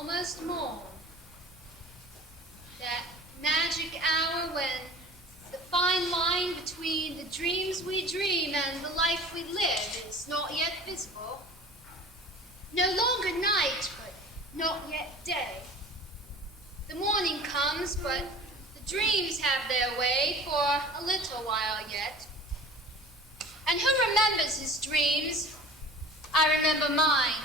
almost morn. That magic hour when the fine line between the dreams we dream and the life we live is not yet visible. No longer night, but not yet day. The morning comes, but the dreams have their way for a little while yet. And who remembers his dreams? I remember mine.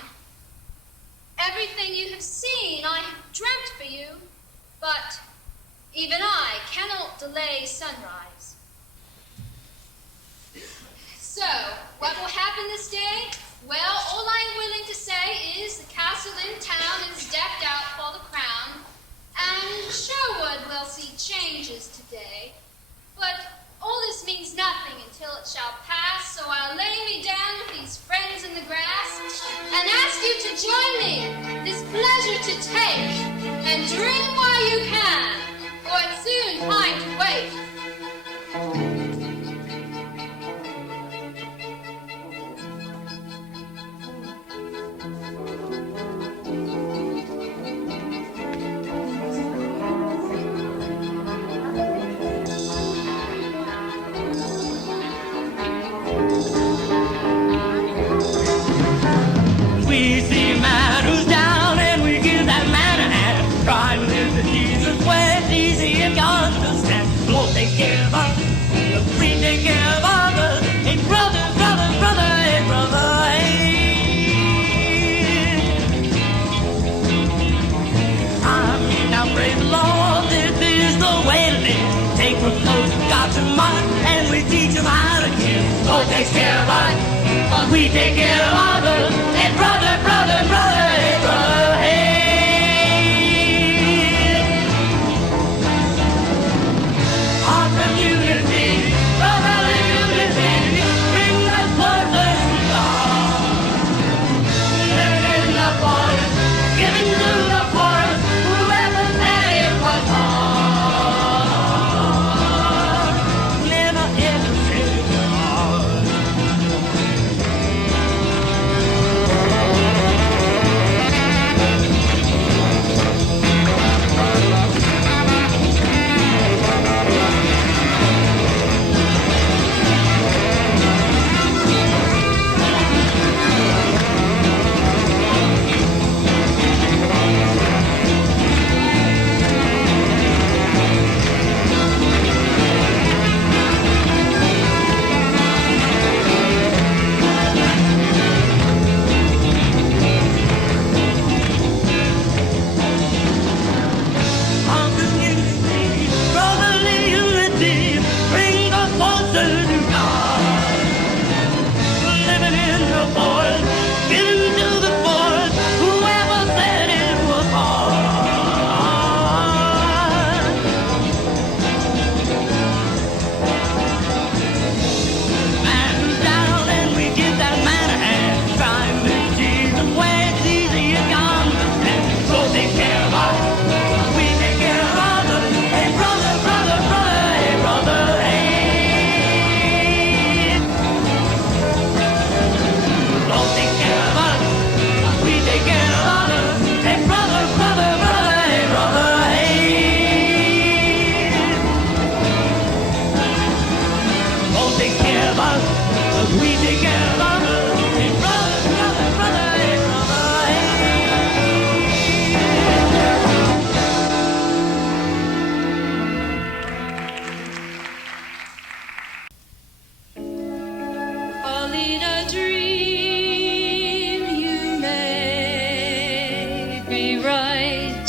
Everything you have seen I have dreamt for you, but even I cannot delay sunrise. So, what will happen this day? Well, all I'm willing to say is the castle in town is decked out for the crown, and Sherwood will see changes today. But all this means nothing until it shall pass, so I'll lay me down with these friends in the grass and ask you to join me, this pleasure to take, and dream while you can, for it's soon time to wake. We see a man who's down and we give that man a hand. Try to live the Jesus way, it's easy if you understand. Lord, take care of us, we take care of others. Hey, brother, brother, brother, hey, brother, hey. I mean, now praise the Lord, this is the way to live. Take from those who got to mind and we teach them how to give. Lord takes care of us, we take care of others. Hey, brother, brother, brother, hey, brother, hey. Our community, brotherly unity, bring that purpose to God. Living in the forest, giving to the forest, whoever said it was hard. Never ever said it was hard. Our community, brotherly unity, bring us closer to God. Living in the forest, giving to the forest, whoever said it was hard. Man who's down and we give that man a hand. Try and live Jesus' way, it's easy if you understand. So take care of us, we take care of others. Hey, brother, brother, brother, hey, brother, hey. Lord take care of us, we take care of others. Hey, brother, brother, brother, hey, brother, hey. Lord take care of us, we take care of others. Hey, brother, brother, brother, hey, brother, hey. All in a dream you may be right.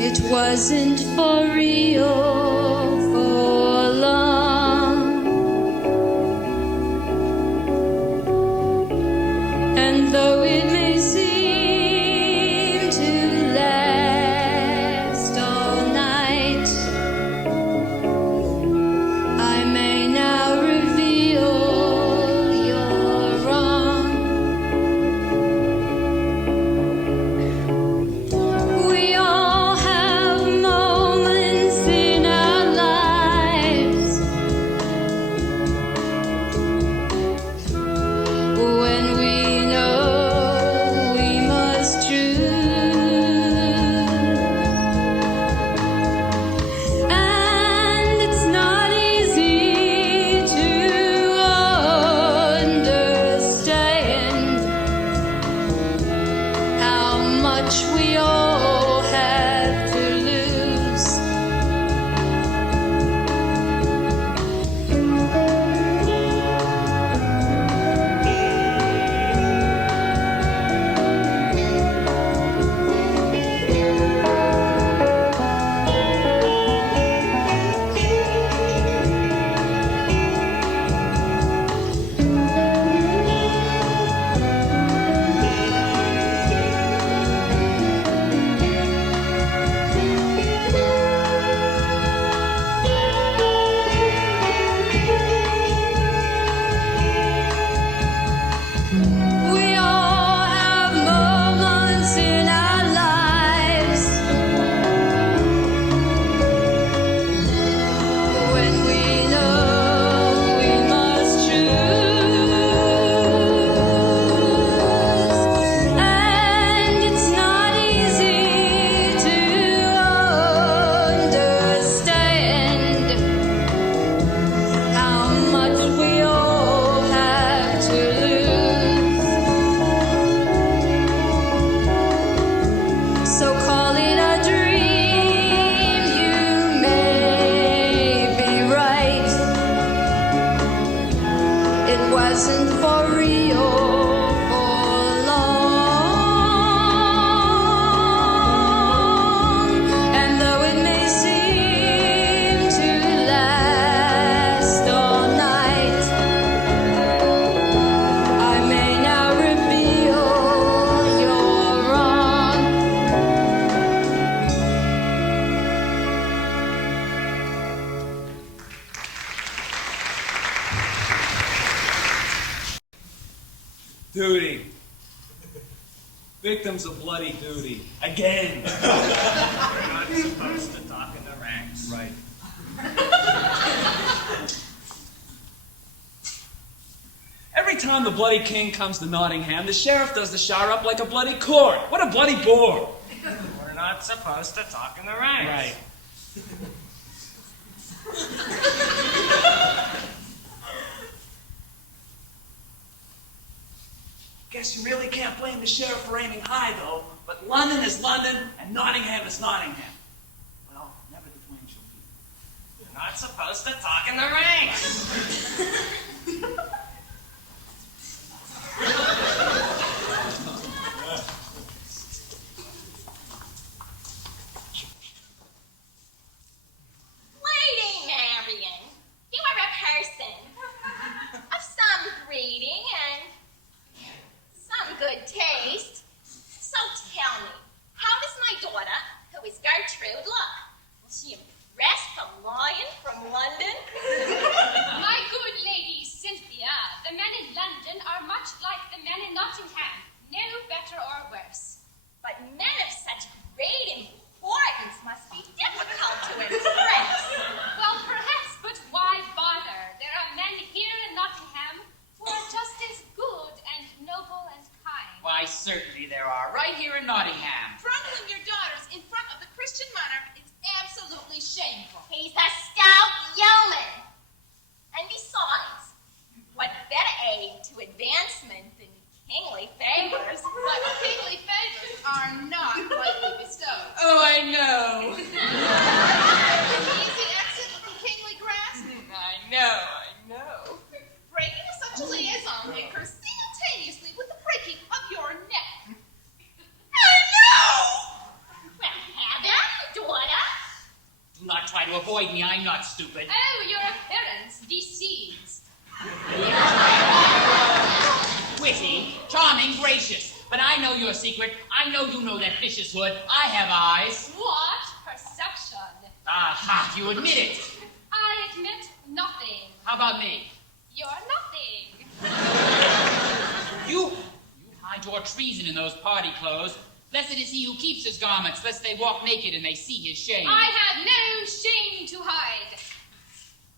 It wasn't for real for long. And though it may seem to last all night, I may now reveal you're wrong. We all have moments in our wasn't for real for long. And though it may seem to last all night, I may now reveal you're wrong. Duty. Victims of bloody duty. Again. We're not supposed to talk in the ranks. Right. Every time the bloody king comes to Nottingham, the sheriff does the shower up like a bloody court. What a bloody bore. We're not supposed to talk in the ranks. Right. Guess you really can't blame the sheriff for aiming high, though. But London is London, and Nottingham is Nottingham. Well, never the twain shall meet. We're not supposed to talk in the ranks. Lady Marion, you are a person of some breeding and some good taste. So tell me, how does my daughter, who is Gertrude, look? Is she impressed from Marion from London? My good lady Cynthia, the men in London are much like the men in Nottingham, no better or worse. But men of such great importance must be difficult to impress. Well, perhaps, but why bother? There are men here in Nottingham who are just as good and noble and kind. Why, certainly there are, right here in Nottingham. Fondling your daughters in front of the Christian monarch is absolutely shameful. He's a stout yeoman. And besides, what better aid to advancement than kingly favors? But kingly favors are not lightly bestowed. Oh, I know. Easy exit from kingly grasp. I know. Breaking of such a liaison may occur simultaneously with the breaking of your neck. Well, have him, daughter. Do not try to avoid me, I'm not stupid. Oh, your appearance deceives. Witty, charming, gracious. But I know your secret. I know you know that vicious hood. I have eyes. What perception? Aha, you admit it. I admit nothing. How about me? You're nothing. You hide your treason in those party clothes. Blessed is he who keeps his garments, lest they walk naked and they see his shame. I have no shame to hide.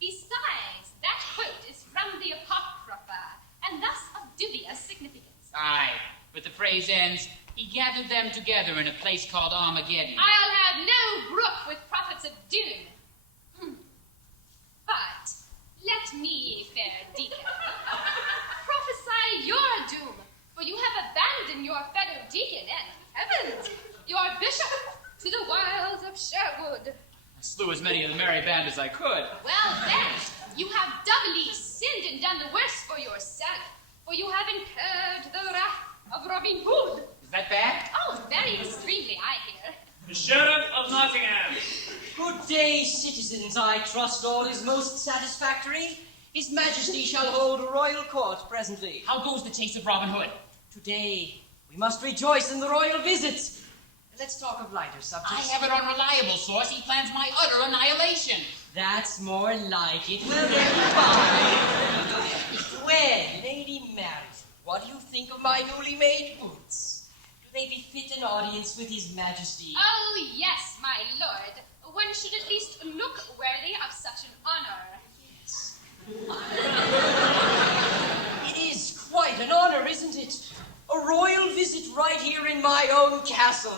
Besides, that quote is from the Apocrypha, and thus of dubious significance. Aye, but the phrase ends, he gathered them together in a place called Armageddon. I'll have no brook with prophets of doom. But let me, fair deacon, prophesy your doom, for you have abandoned your fellow deacon and, heavens, your bishop to the wilds of Sherwood. I slew as many of the merry band as I could. Well then, you have doubly sinned and done the worse for yourself, for you have incurred the wrath of Robin Hood. Is that bad? Oh, very extremely, I hear. The Sheriff of Nottingham. Good day, citizens. I trust all is most satisfactory. His Majesty shall hold a royal court presently. How goes the chase of Robin Hood? Today, we must rejoice in the royal visit. Let's talk of lighter I subjects. have it on reliable source. He plans my utter annihilation. That's more like it. Well, then, fine. Well, Lady Marion, what do you think of my newly made boots? Do they befit an audience with His Majesty? Oh, yes, my lord. One should at least look worthy of such an honor. Yes. It is quite an honor, isn't it? A royal visit right here in my own castle.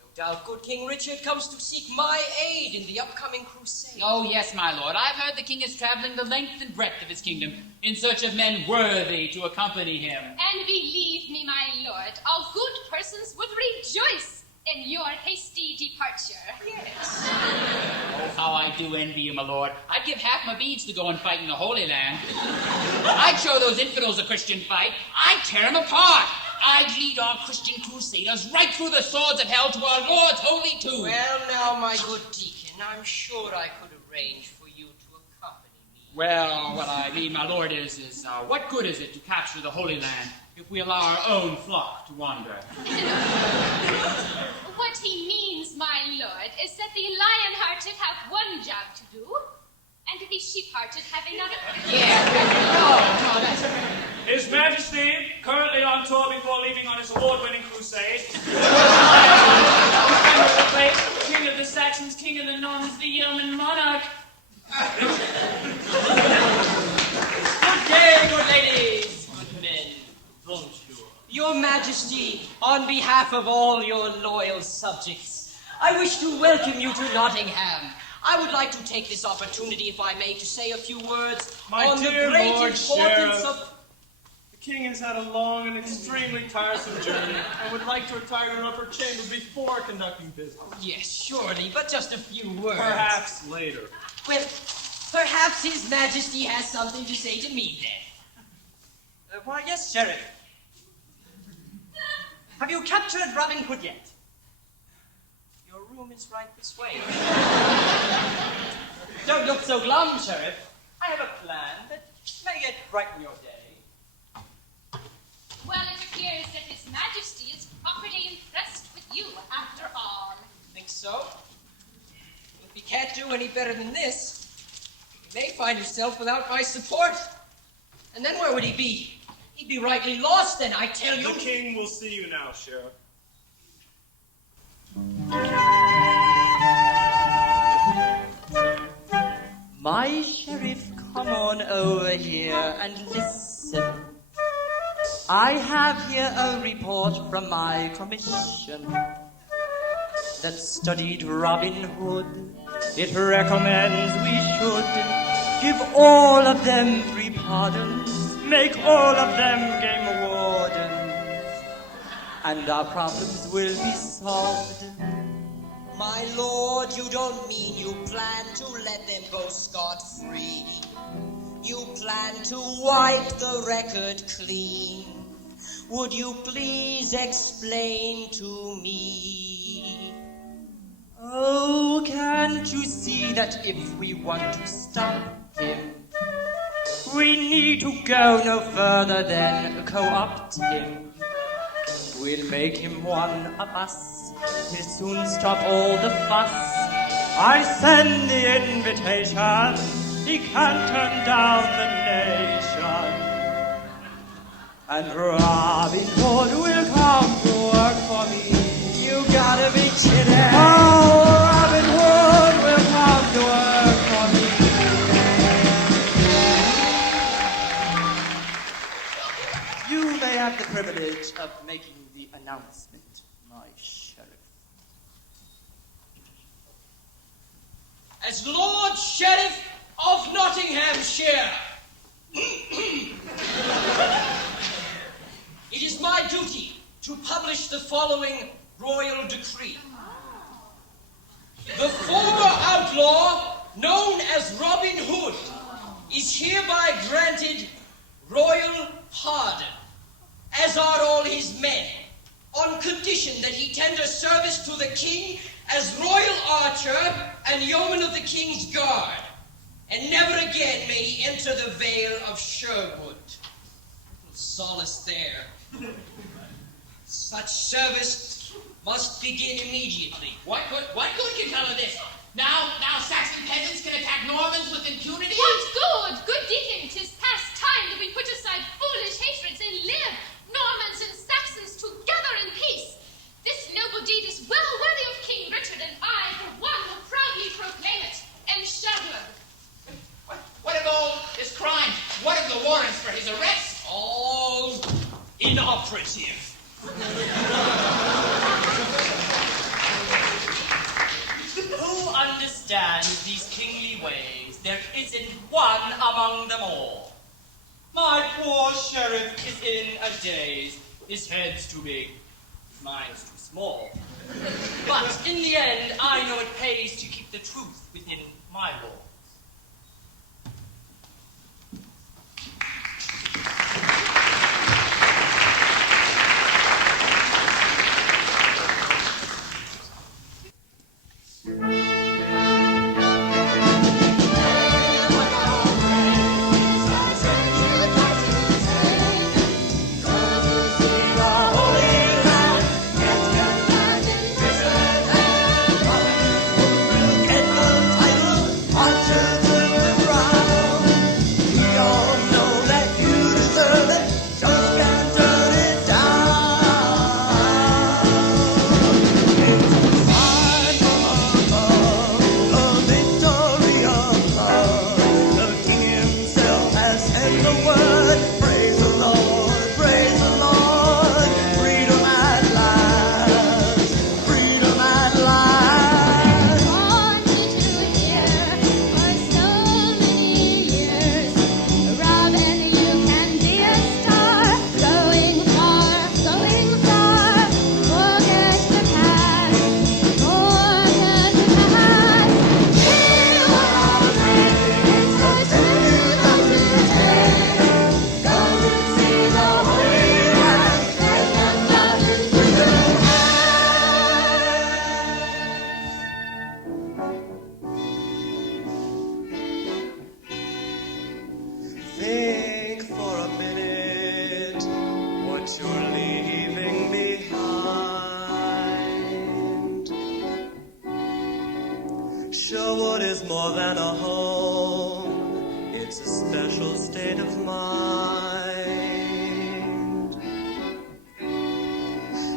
No doubt good King Richard comes to seek my aid in the upcoming crusade. Oh, yes, my lord. I've heard the king is traveling the length and breadth of his kingdom in search of men worthy to accompany him. And believe me, my lord, all good persons would rejoice in your hasty departure. Yes. Oh, how I do envy you, my lord. I'd give half my beads to go and fight in the Holy Land. I I'd show those infidels a Christian fight. I'd tear them apart. I'd lead our Christian crusaders right through the swords of hell to our Lord's holy tomb. Well, now, my good deacon, I'm sure I could arrange for you to accompany me. Well, what I mean, my lord, is what good is it to capture the Holy Land if we allow our own flock to wander? What he means, my lord, is that the lion-hearted have one job to do, and the sheep-hearted have another. No, that's... His Majesty, currently on tour before leaving on his award-winning crusade. King of the Saxons, King of the Normans, the yeoman monarch. Good day, good ladies, good men. Bonjour. Your Majesty, on behalf of all your loyal subjects, I wish to welcome you to Nottingham. I would like to take this opportunity, if I may, to say a few words on the great importance of... The king has had a long and extremely tiresome journey and would like to retire to an upper chamber before conducting business. Yes, surely, but just a few words. Perhaps later. Well, perhaps His Majesty has something to say to me, then. Why, yes, Sheriff. Have you captured Robin Hood yet? Your room is right this way. Don't look so glum, Sheriff. I have a plan that may yet brighten your day. Well, it appears that His Majesty is properly impressed with you, after all. Think so? If he can't do any better than this, he may find himself without my support. And then where would he be? He'd be rightly lost then, I tell you. The king will see you now, Sheriff. My sheriff, come on over here and listen. I have here a report from my commission that studied Robin Hood. It recommends we should give all of them free pardons, make all of them game wardens, and our problems will be solved. My lord, you don't mean you plan to let them go scot-free. You plan to wipe the record clean. Would you please explain to me? Oh, can't you see that if we want to stop him, we need to go no further than co-opt him? We'll make him one of us. He'll soon stop all the fuss. I send the invitation. He can't turn down the nation. And Robin Hood will come to work for me. You gotta be kidding. Oh, Robin Hood will come to work for me. You may have the privilege of making the announcement, my sheriff. As Lord Sheriff of Nottinghamshire, it is my duty to publish the following royal decree. The former outlaw, known as Robin Hood, is hereby granted royal pardon, as are all his men, on condition that he tender service to the king as royal archer and yeoman of the king's guard, and never again may he enter the vale of Sherwood. Little solace there. Such service must begin immediately. What good can come of this? Now Saxon peasants can attack Normans with impunity? What good? Good deacon, 'tis past time that we put aside foolish hatreds and live, Normans and Saxons, together in peace. This noble deed is well worthy of King Richard, and I, for one, will proudly proclaim it. And Sherwood. What of all his crimes? What of the warrants for his arrest? All inoperative. Who understands these kingly ways? There isn't one among them all. My poor sheriff is in a daze. His head's too big, his mind's too small. But in the end, I know it pays to keep the truth within my walls. word. Praise the Lord, praise the Lord. Freedom at last, freedom at last. Wanted to hear for so many years. Robin, you can be a star, going far, going far. Forget the past, forget the past. We will make so true that we take. Go to see the Holy Land, let them love in freedom. Think for a minute what you're leaving behind. Sherwood is more than a home, it's a special state of mind.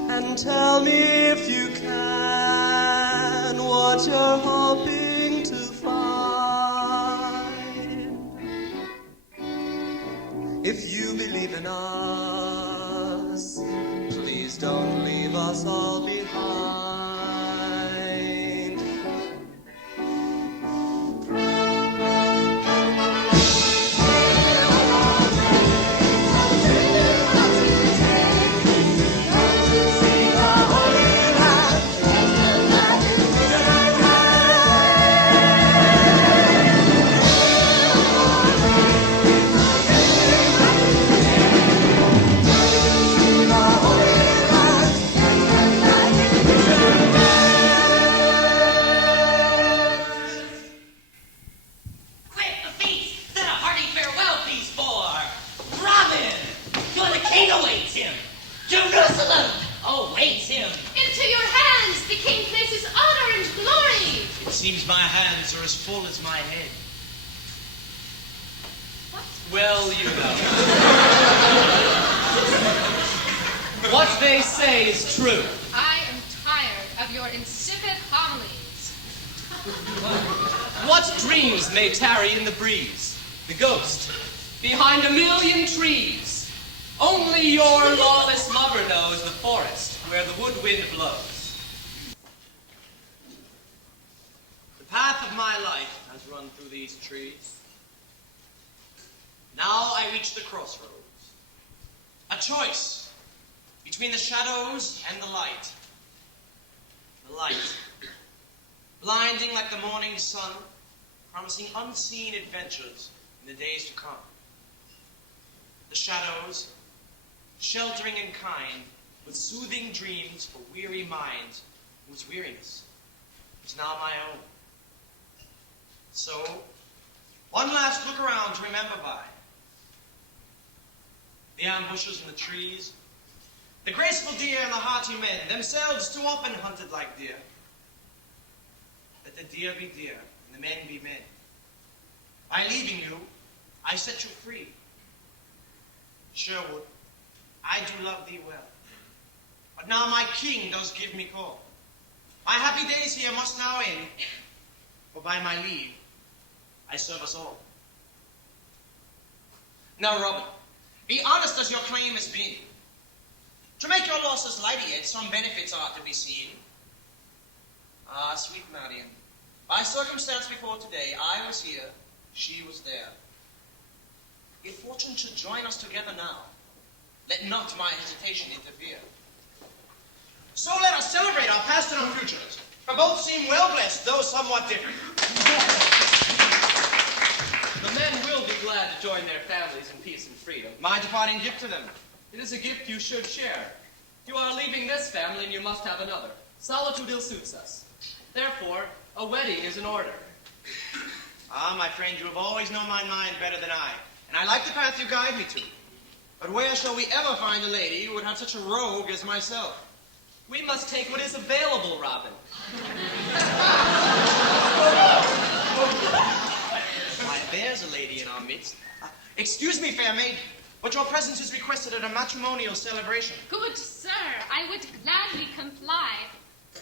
And tell me if you can what you're hoping to find. If you believe in us, please don't leave us all behind. Quick, a feast, then a hearty farewell feast for Robin. For the king awaits him. Jerusalem awaits him. Into your hands the king places honor and glory. It seems my hands are as full as my head. What? Well, you know. What they say is true. I am tired of your insipid homilies. What dreams may tarry in the breeze? The ghost, behind 1,000,000 trees. Only your lawless lover knows the forest where the woodwind blows. The path of my life has run through these trees. Now I reach the crossroads. A choice between the shadows and the light. The light, blinding like the morning sun, promising unseen adventures in the days to come. The shadows, sheltering and kind, with soothing dreams for weary minds whose weariness is now my own. So, one last look around to remember by. The ambushes in the trees, the graceful deer and the hearty men, themselves too often hunted like deer. Let the deer be deer, and the men be men. By leaving you, I set you free. Sherwood, I do love thee well. But now my king does give me call. My happy days here must now end, for by my leave, I serve us all. Now, Robin, be honest as your claim has been. To make your losses lighter yet, some benefits are to be seen. Ah, sweet Marion, by circumstance before today, I was here, she was there. If fortune should join us together now, let not my hesitation interfere. So let us celebrate our past and our futures, for both seem well blessed, though somewhat different. The men will be glad to join their families in peace and freedom. My departing gift to them. It is a gift you should share. You are leaving this family and you must have another. Solitude ill suits us. Therefore, a wedding is in order. Ah, my friend, you have always known my mind better than I, and I like the path you guide me to. But where shall we ever find a lady who would have such a rogue as myself? We must take what is available, Robin. Why, there's a lady in our midst. Excuse me, fair maid, but your presence is requested at a matrimonial celebration. Good sir, I would gladly comply.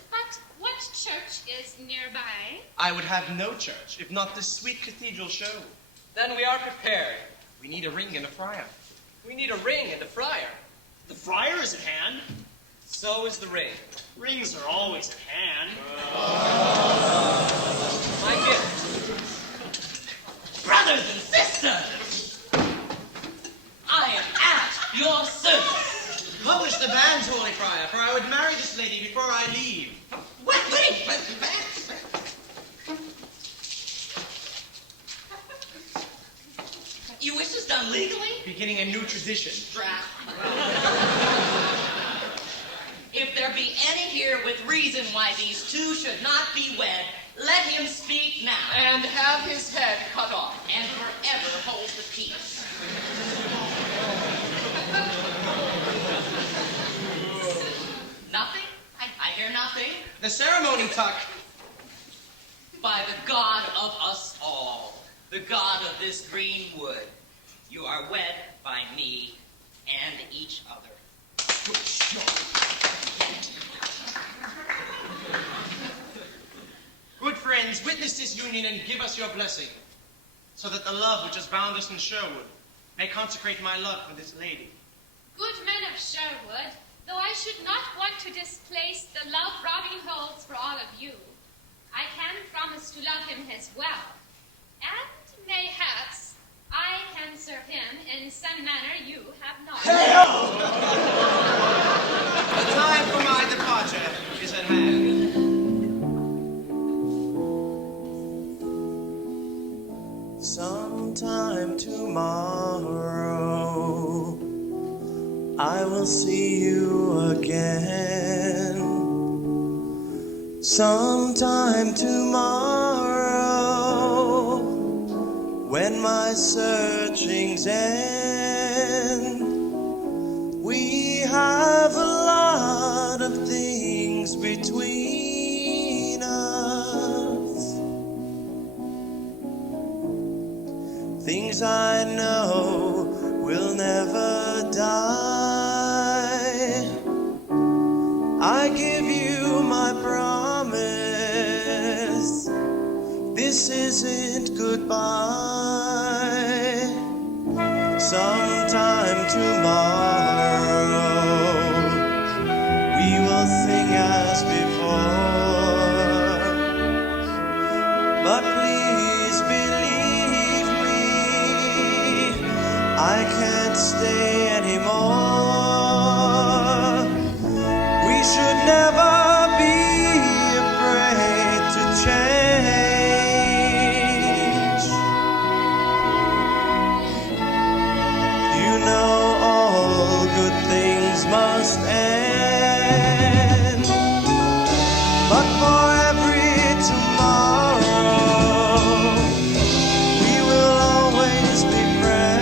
But what church is nearby? I would have no church, if not this sweet cathedral show. Then we are prepared. We need a ring and a friar. We need a ring and a friar. The friar is at hand. So is the ring. Rings are always at hand. My gift. Brothers and sisters, I am at your service. Publish the banns, Holy Friar, for I would marry this lady before I leave. Wait. You wish this done legally? Beginning a new tradition. If there be any here with reason why these two should not be wed, let him speak now. And have his head cut off. And forever hold the peace. Nothing? I hear nothing. The ceremony, Tuck. By the God of us all, the God of this green wood, you are wed by me and each other. Good friends, witness this union and give us your blessing, so that the love which has bound us in Sherwood may consecrate my love for this lady. Good men of Sherwood, though I should not want to displace the love Robbie holds for all of you, I can promise to love him as well. And mayhaps I can serve him in some manner you have not. The time for my departure is at hand. Sometime tomorrow I will see you again. Sometime tomorrow when my searchings end, we have a lot of things between us. Things I know will never die. I give you my promise. This isn't goodbye. Sometime tomorrow we will sing as before. But please believe me, I can't stay anymore. We should never be afraid to change. You know all good things must end, but for every tomorrow we will always be friends.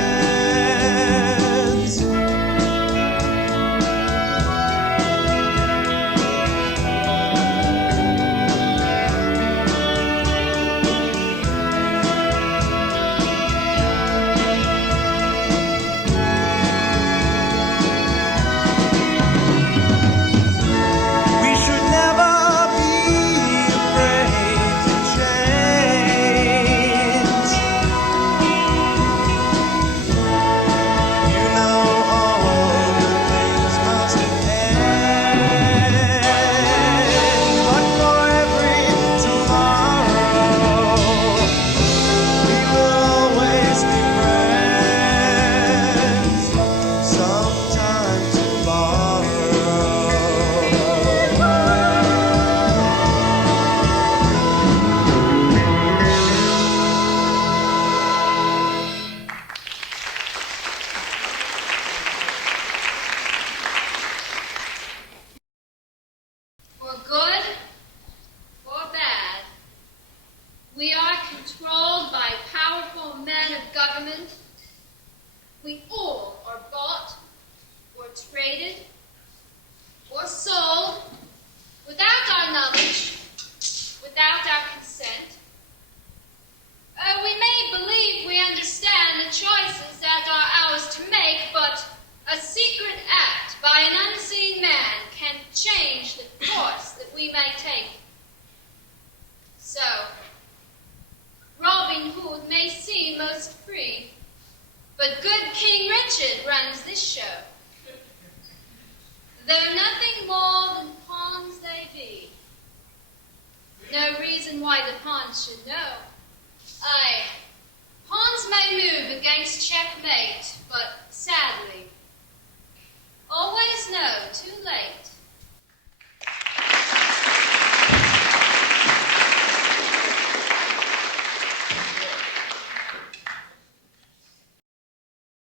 runs this show. Though nothing more than pawns they be. No reason why the pawns should know. Aye, pawns may move against checkmate, but sadly, always know too late